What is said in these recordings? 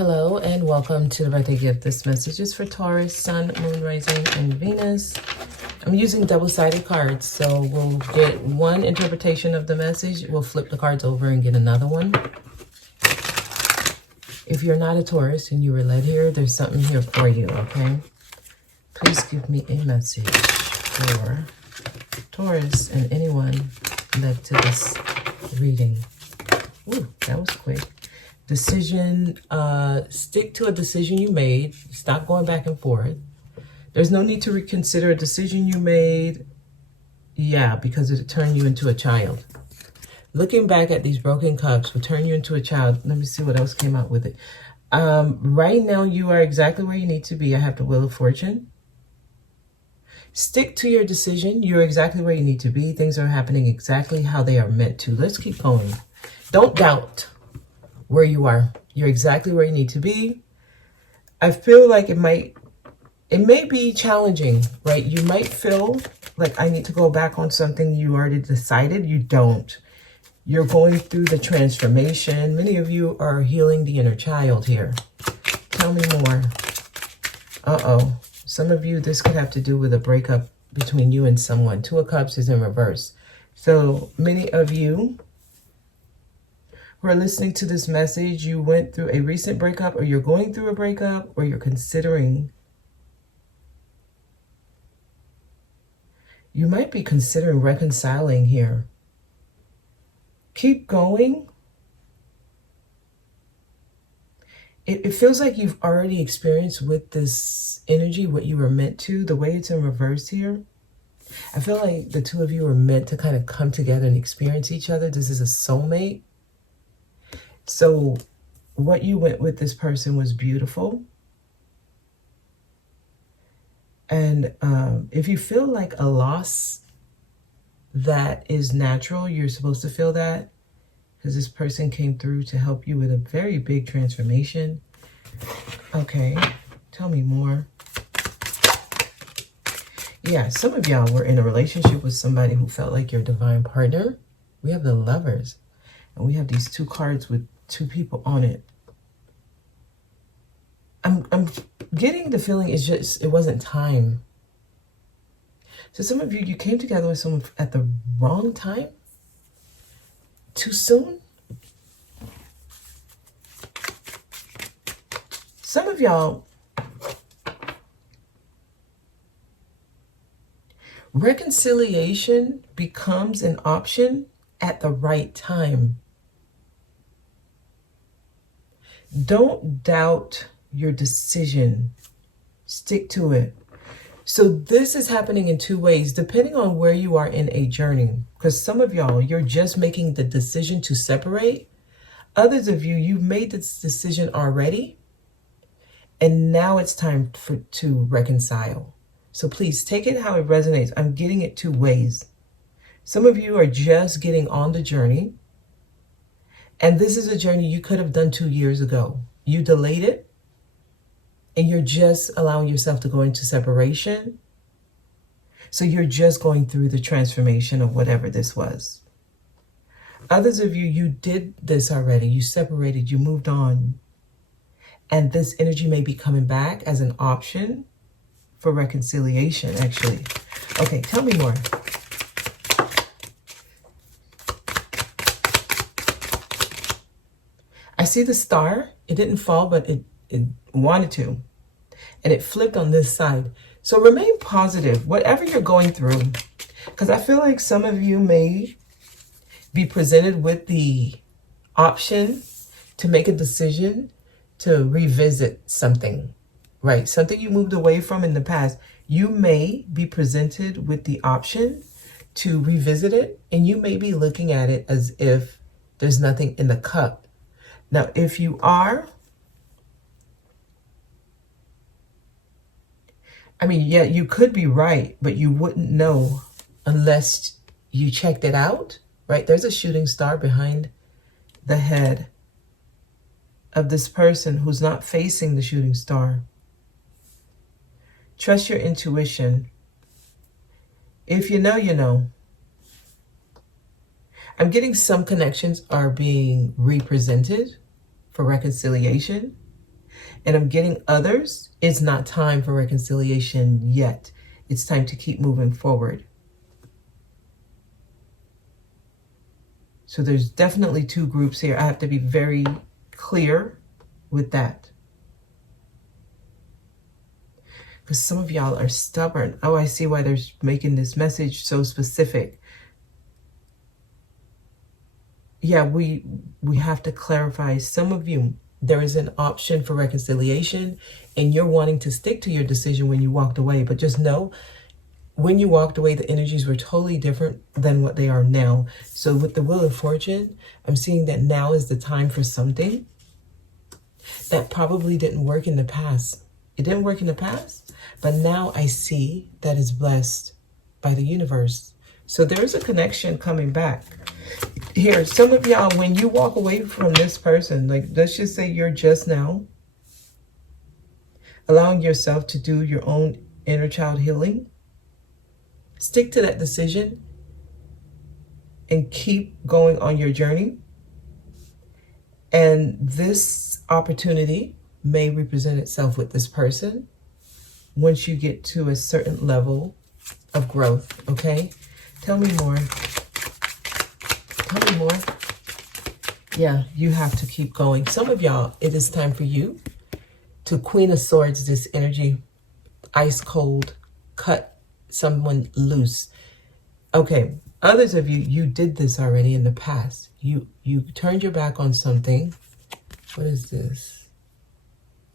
Hello and welcome to the birthday gift. This message is for Taurus, Sun, Moon, Rising, and Venus. I'm using double-sided cards, so we'll get one interpretation of the message. We'll flip the cards over and get another one. If you're not a Taurus and you were led here, there's something here for you, okay? Please give me a message for Taurus and anyone led to this reading. Ooh, that was quick. Decision, stick to a decision you made. Stop going back and forth. There's no need to reconsider a decision you made. Yeah, because it turned you into a child. Looking back at these broken cups will turn you into a child. Let me see what else came out with it. Right now, you are exactly where you need to be. I have the Wheel of Fortune. Stick to your decision. You're exactly where you need to be. Things are happening exactly how they are meant to. Let's keep going. Don't doubt where you are. You're exactly where you need to be. I feel like it may be challenging, right? You might feel like I need to go back on something you already decided. You don't. You're going through the transformation. Many of you are healing the inner child here. Tell me more. Uh-oh. Some of you, this could have to do with a breakup between you and someone. Two of Cups is in reverse. So many of you who are listening to this message, you went through a recent breakup, or you're going through a breakup, or you're considering. You might be considering reconciling here. Keep going. It feels like you've already experienced with this energy what you were meant to. The way it's in reverse here, I feel like the two of you are meant to kind of come together and experience each other. This is a soulmate. So what you went with this person was beautiful. And if you feel like a loss, that is natural. You're supposed to feel that because this person came through to help you with a very big transformation. Okay, tell me more. Yeah, some of y'all were in a relationship with somebody who felt like your divine partner. We have the Lovers, and we have these two cards with two people on it. I'm getting the feeling it wasn't time. So some of you, you came together with someone at the wrong time? Too soon? Some of y'all, reconciliation becomes an option at the right time. Don't doubt your decision. Stick to it. So this is happening in two ways, depending on where you are in a journey. Because some of y'all, you're just making the decision to separate. Others of you, you've made this decision already. And now it's time to reconcile. So please take it how it resonates. I'm getting it two ways. Some of you are just getting on the journey. And this is a journey you could have done 2 years ago. You delayed it. And you're just allowing yourself to go into separation. So you're just going through the transformation of whatever this was. Others of you, you did this already. You separated, you moved on. And this energy may be coming back as an option for reconciliation, actually. Okay, tell me more. I see the star. It didn't fall, but it wanted to. And it flipped on this side. So remain positive, whatever you're going through. Because I feel like some of you may be presented with the option to make a decision to revisit something, right? Something you moved away from in the past. You may be presented with the option to revisit it. And you may be looking at it as if there's nothing in the cup. Now, if you are, I mean, yeah, you could be right, but you wouldn't know unless you checked it out, right? There's a shooting star behind the head of this person who's not facing the shooting star. Trust your intuition. If you know, you know. I'm getting some connections are being represented for reconciliation. And I'm getting others, it's not time for reconciliation yet. It's time to keep moving forward. So there's definitely two groups here. I have to be very clear with that. Because some of y'all are stubborn. Oh, I see why they're making this message so specific. Yeah, we have to clarify. Some of you, there is an option for reconciliation, and you're wanting to stick to your decision when you walked away. But just know, when you walked away, the energies were totally different than what they are now. So with the Wheel of Fortune, I'm seeing that now is the time for something that probably didn't work in the past. It didn't work in the past, but now I see that it's blessed by the universe. So there's a connection coming back. Here, some of y'all, when you walk away from this person, like let's just say you're just now allowing yourself to do your own inner child healing, stick to that decision and keep going on your journey. And this opportunity may represent itself with this person once you get to a certain level of growth, okay? Tell me more. Tell me more. Yeah, you have to keep going. Some of y'all, it is time for you to Queen of Swords, this energy, ice cold, cut someone loose. Okay, others of you, you did this already in the past. You turned your back on something. What is this?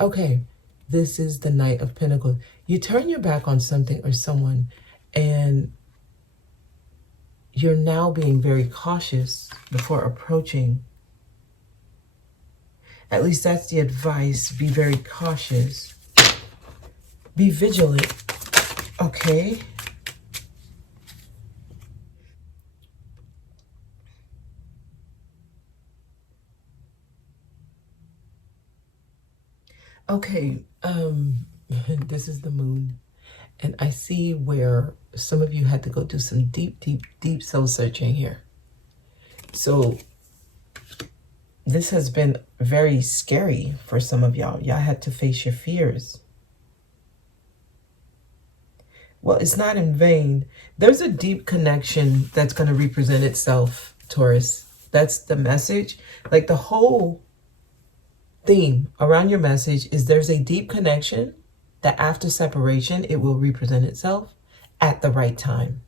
Okay, this is the Knight of Pentacles. You turn your back on something or someone, and you're now being very cautious before approaching. At least that's the advice. Be very cautious. Be vigilant. Okay. Okay, this is the Moon. And I see where some of you had to go do some deep soul searching here. So this has been very scary for some of y'all. Y'all had to face your fears. Well, it's not in vain. There's a deep connection that's going to represent itself, Taurus. That's the message. Like the whole theme around your message is there's a deep connection that after separation, it will represent itself at the right time.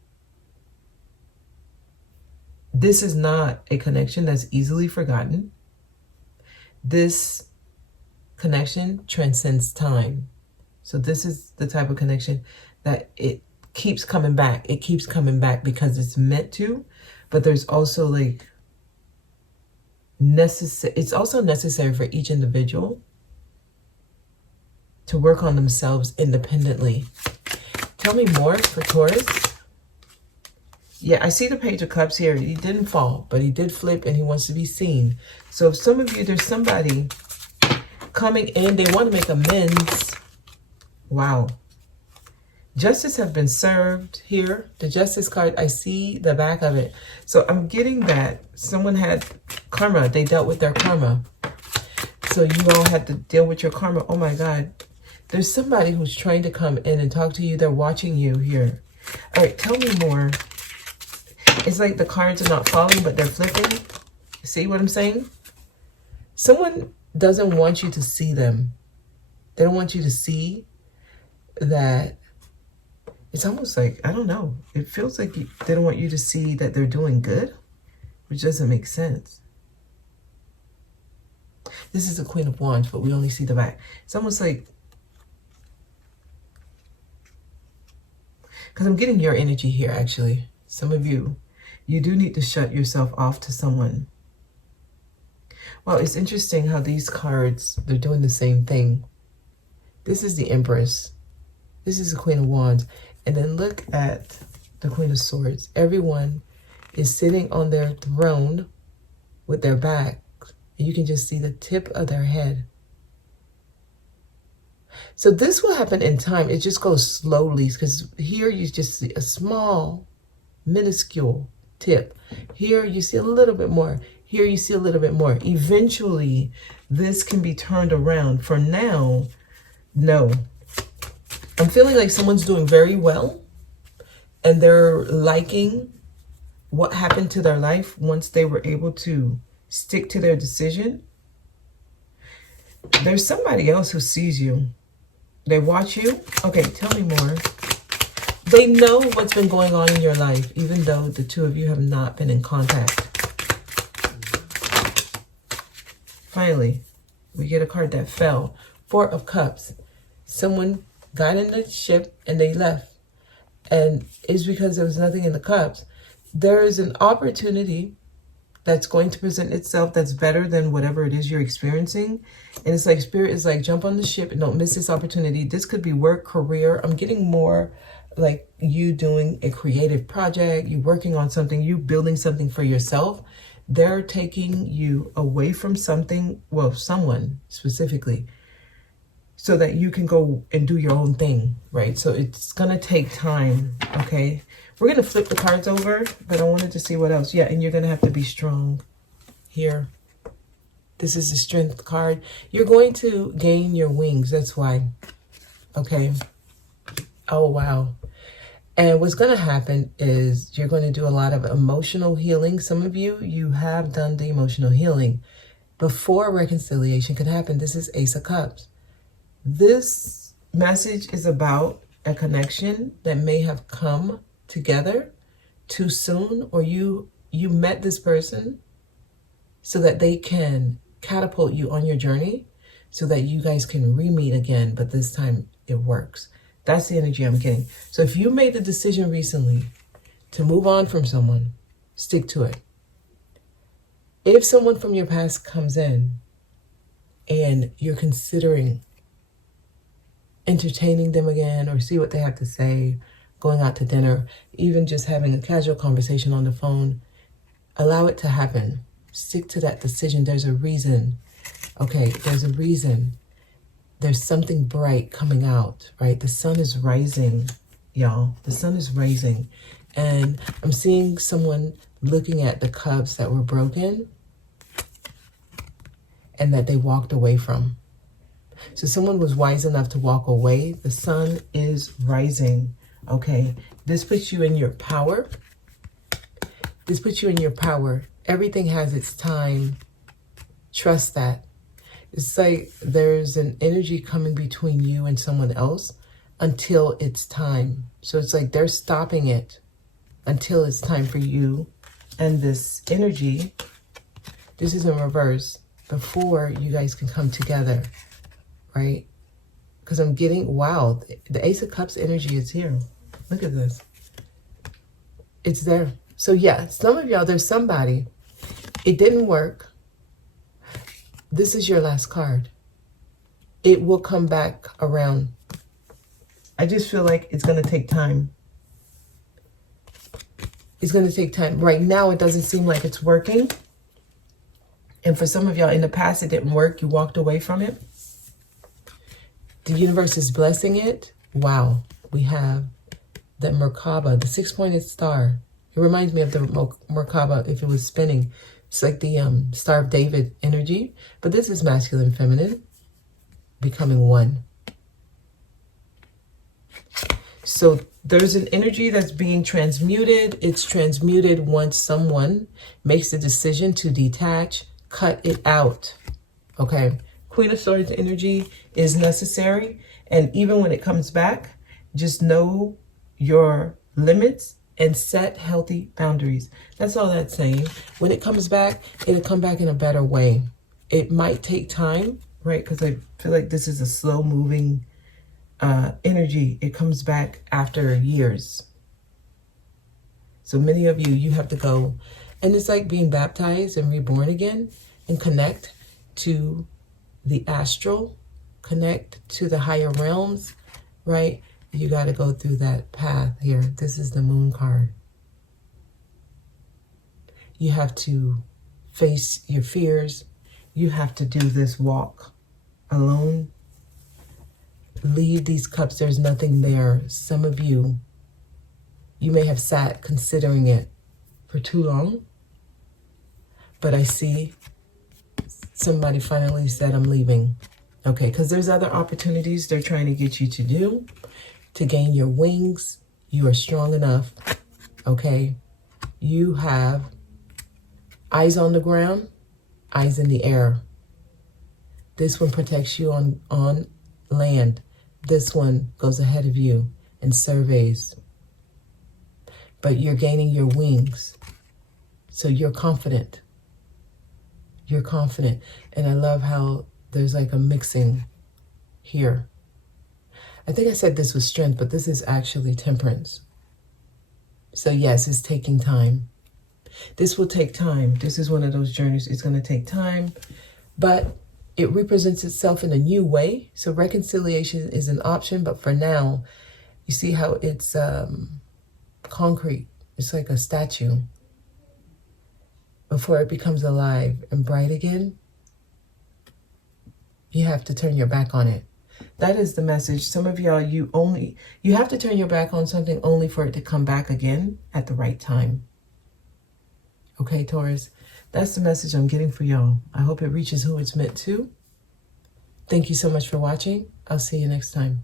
This is not a connection that's easily forgotten. This connection transcends time. So this is the type of connection that it keeps coming back. It keeps coming back because it's meant to, but there's also like it's also necessary for each individual to work on themselves independently. Tell me more for Taurus. Yeah, I see the Page of Cups here. He didn't fall, but he did flip and he wants to be seen. So if some of you, there's somebody coming in, they want to make amends. Wow. Justice have been served here. The Justice card, I see the back of it. So I'm getting that someone had karma. They dealt with their karma. So you all had to deal with your karma. Oh my God. There's somebody who's trying to come in and talk to you. They're watching you here. All right, tell me more. It's like the cards are not falling, but they're flipping. See what I'm saying? Someone doesn't want you to see them. They don't want you to see that. It's almost like, I don't know. It feels like they don't want you to see that they're doing good, which doesn't make sense. This is the Queen of Wands, but we only see the back. It's almost like, because I'm getting your energy here, actually. Some of you, you do need to shut yourself off to someone. Well, it's interesting how these cards, they're doing the same thing. This is the Empress. This is the Queen of Wands. And then look at the Queen of Swords. Everyone is sitting on their throne with their back. And you can just see the tip of their head. So this will happen in time. It just goes slowly because here you just see a small, minuscule tip. Here you see a little bit more. Here you see a little bit more. Eventually, this can be turned around. For now, no. I'm feeling like someone's doing very well and they're liking what happened to their life once they were able to stick to their decision. There's somebody else who sees you. They watch you. Okay, tell me more. They know what's been going on in your life, even though the two of you have not been in contact. Finally, we get a card that fell. 4 of Cups. Someone got in the ship and they left. And it's because there was nothing in the cups. There is an opportunity that's going to present itself that's better than whatever it is you're experiencing. And it's like Spirit is like, jump on the ship and don't miss this opportunity. This could be work, career. I'm getting more like you doing a creative project, you working on something, you building something for yourself. They're taking you away from something, well, someone specifically, so that you can go and do your own thing, right? So it's going to take time, okay? We're going to flip the cards over, but I wanted to see what else. Yeah, and you're going to have to be strong here. This is the Strength card. You're going to gain your wings. That's why. Okay. Oh, wow. And what's going to happen is you're going to do a lot of emotional healing. Some of you, you have done the emotional healing. Before reconciliation can happen, this is Ace of Cups. This message is about a connection that may have come together too soon, or you met this person so that they can catapult you on your journey so that you guys can re-meet again, but this time it works. That's the energy I'm getting. So if you made the decision recently to move on from someone, stick to it. If someone from your past comes in and you're considering entertaining them again or see what they have to say, going out to dinner, even just having a casual conversation on the phone, allow it to happen. Stick to that decision. There's a reason. Okay, there's a reason. There's something bright coming out, right? The sun is rising, y'all. The sun is rising. And I'm seeing someone looking at the cups that were broken and that they walked away from. So someone was wise enough to walk away. The sun is rising, okay? This puts you in your power. This puts you in your power. Everything has its time. Trust that. It's like there's an energy coming between you and someone else until it's time. So it's like they're stopping it until it's time for you and this energy. This is in reverse before you guys can come together, right? Because I'm getting, wow, the Ace of Cups energy is here. Look at this. It's there. So yeah, some of y'all, there's somebody, it didn't work. This is your last card. It will come back around. I just feel like it's going to take time. It's going to take time. Right now, it doesn't seem like it's working. And for some of y'all, in the past, it didn't work. You walked away from it. The universe is blessing it. Wow. We have the Merkaba, the 6-pointed star. It reminds me of the Merkaba if it was spinning. It's like the Star of David energy. But this is masculine, feminine, becoming one. So there's an energy that's being transmuted. It's transmuted once someone makes the decision to detach, cut it out. Okay. Queen of Swords energy is necessary. And even when it comes back, just know your limits and set healthy boundaries. That's all that's saying. When it comes back, it'll come back in a better way. It might take time, right? Because I feel like this is a slow moving energy. It comes back after years. So many of you, you have to go. And it's like being baptized and reborn again and connect to the astral, connect to the higher realms, right? You got to go through that path here. This is the Moon card. You have to face your fears. You have to do this walk alone. Leave these cups. There's nothing there. Some of you, you may have sat considering it for too long. But I see somebody finally said, I'm leaving. Okay, because there's other opportunities they're trying to get you to do to gain your wings. You are strong enough. Okay, you have eyes on the ground, eyes in the air. This one protects you on land. This one goes ahead of you and surveys. But you're gaining your wings. So you're confident. You're confident. And I love how there's like a mixing here. I think I said this was strength, but this is actually temperance. So yes, it's taking time. This will take time. This is one of those journeys. It's going to take time, but it represents itself in a new way. So reconciliation is an option, but for now, you see how it's concrete. It's like a statue. Before it becomes alive and bright again, you have to turn your back on it. That is the message. Some of y'all, you have to turn your back on something only for it to come back again at the right time. Okay, Taurus, that's the message I'm getting for y'all. I hope it reaches who it's meant to. Thank you so much for watching. I'll see you next time.